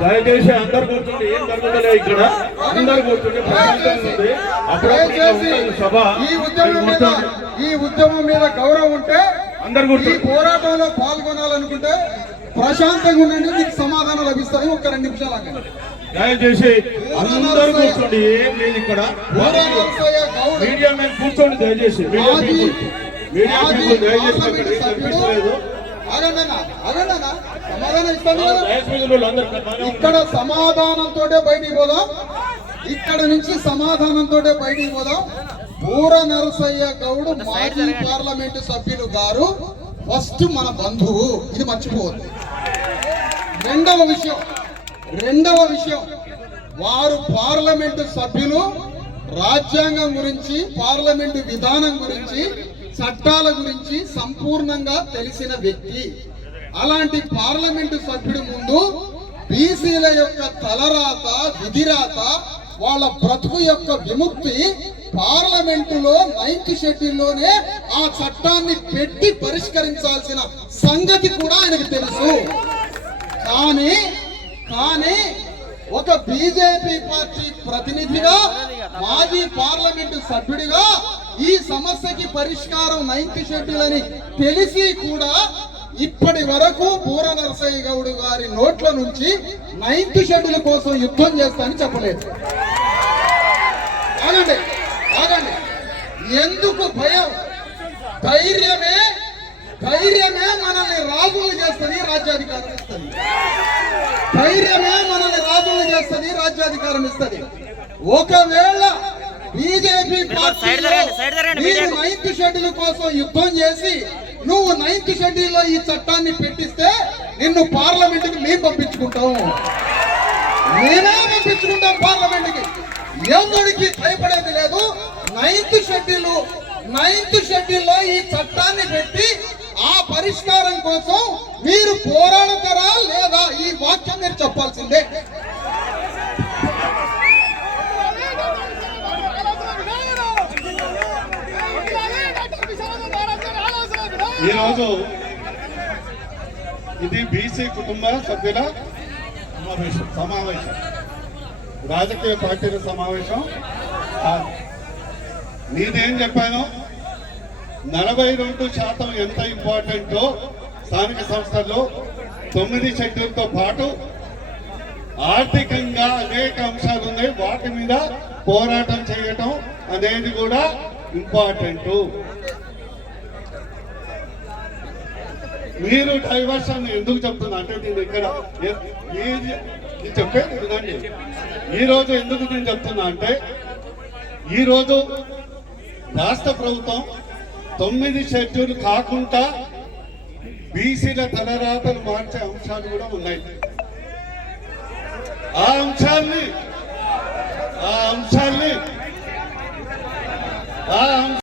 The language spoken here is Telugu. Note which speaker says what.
Speaker 1: దయచేసి అందరు కూర్చోండి ఏం జరుగుతుందో ఇక్కడ అందరు కూర్చోండి ఉంది సభ
Speaker 2: ఈ ఉద్యమం మీద ఈ ఉద్యమం మీద గౌరవం ఉంటే అందరు కూర్చోండి పోరాటంలో పాల్గొనాలనుకుంటే ప్రశాంతంగా ఉండండి మీకు సమాధానం లభిస్తుంది ఒక రెండు నిమిషాలు అక్కడ
Speaker 1: దయచేసి అందరు కూర్చోండి ఏం లేదు ఇక్కడ మీడియా మేము కూర్చోండి దయచేసి మీడియా దయచేసి
Speaker 2: ఇక్కడ సమాధానంతో బయటికి పోదాం ఇక్కడ నుంచి సమాధానంతో బయటికి పోదాం పూర నరసయ్య గౌడ్ మాజీ పార్లమెంటు సభ్యులు గారు ఫస్ట్ మన బంధువు ఇది మర్చిపోవద్దు రెండవ విషయం రెండవ విషయం వారు పార్లమెంటు సభ్యులు రాజ్యాంగం గురించి పార్లమెంటు విధానం గురించి చట్టాల గురించి సంపూర్ణంగా తెలిసిన వ్యక్తి అలాంటి పార్లమెంటు సభ్యుడు ముందు బీసీల యొక్క తలరాత విధిరాత వాళ్ళ బ్రతుకు యొక్క విముక్తి పార్లమెంటులో నైన్త్ షెడ్యూల్లోనే ఆ చట్టాన్ని పెట్టి పరిష్కరించాల్సిన సంగతి కూడా ఆయనకు తెలుసు కానీ కానీ ఒక బీజేపీ పార్టీ ప్రతినిధిగా మాజీ పార్లమెంటు సభ్యుడిగా ఈ సమస్యకి పరిష్కారం నైన్త్ షెడ్యూల్ అని తెలిసి కూడా ఇప్పటి వరకు బూర నరసయ్య గౌడ్ గారి నోట్ల నుంచి నైన్త్ షెడ్యూల్ కోసం యుద్ధం చేస్తానని చెప్పలేదు ఆగండి ఆగండి ఎందుకు భయం ధైర్యమే ధైర్యమే మనల్ని రాజులు చేస్తుంది రాజ్యాధికారం ఇస్తుంది ధైర్యమే మనల్ని రాజులు చేస్తుంది రాజ్యాధికారం ఇస్తుంది ఒకవేళ బీజేపీ నైన్త్ షెడ్యూల్ కోసం యుద్ధం చేసి నువ్వు నైన్త్ షెడ్యూల్ లో ఈ చట్టాన్ని పెట్టిస్తే నిన్ను పార్లమెంట్ కి మేము పంపించుకుంటాము నేనే పంపించుకుంటాం పార్లమెంట్ కి ఎవరికి భయపడేది లేదు నైన్త్ షెడ్యూల్ నైన్త్ షెడ్యూల్ లో ఈ చట్టాన్ని పెట్టి ఆ పరిష్కారం కోసం మీరు పోరాడతారా లేదా ఈ వాక్యం మీరు చెప్పాల్సింది
Speaker 1: ఈరోజు ఇది బీసీ కుటుంబ సభ్యుల సమావేశం సమావేశం రాజకీయ పార్టీల సమావేశం నేనేం చెప్పాను నలభై రెండు శాతం ఎంత ఇంపార్టెంటో స్థానిక సంస్థల్లో తొమ్మిది షెడ్యూల్తో పాటు ఆర్థికంగా అనేక అంశాలు ఉన్నాయి వాటి మీద పోరాటం చేయటం అనేది కూడా ఇంపార్టెంటు మీరు డైవర్షన్ ఎందుకు చెప్తున్నా అంటే నేను ఇక్కడ నేను చెప్పేది వినండి ఈరోజు ఎందుకు నేను చెప్తున్నా అంటే ఈరోజు రాష్ట్ర ప్రభుత్వం తొమ్మిది షెడ్యూల్ కాకుండా బీసీల తలరాతలు మార్చే అంశాలు కూడా ఉన్నాయి ఆ అంశాన్ని ఆ అంశాన్ని ఆ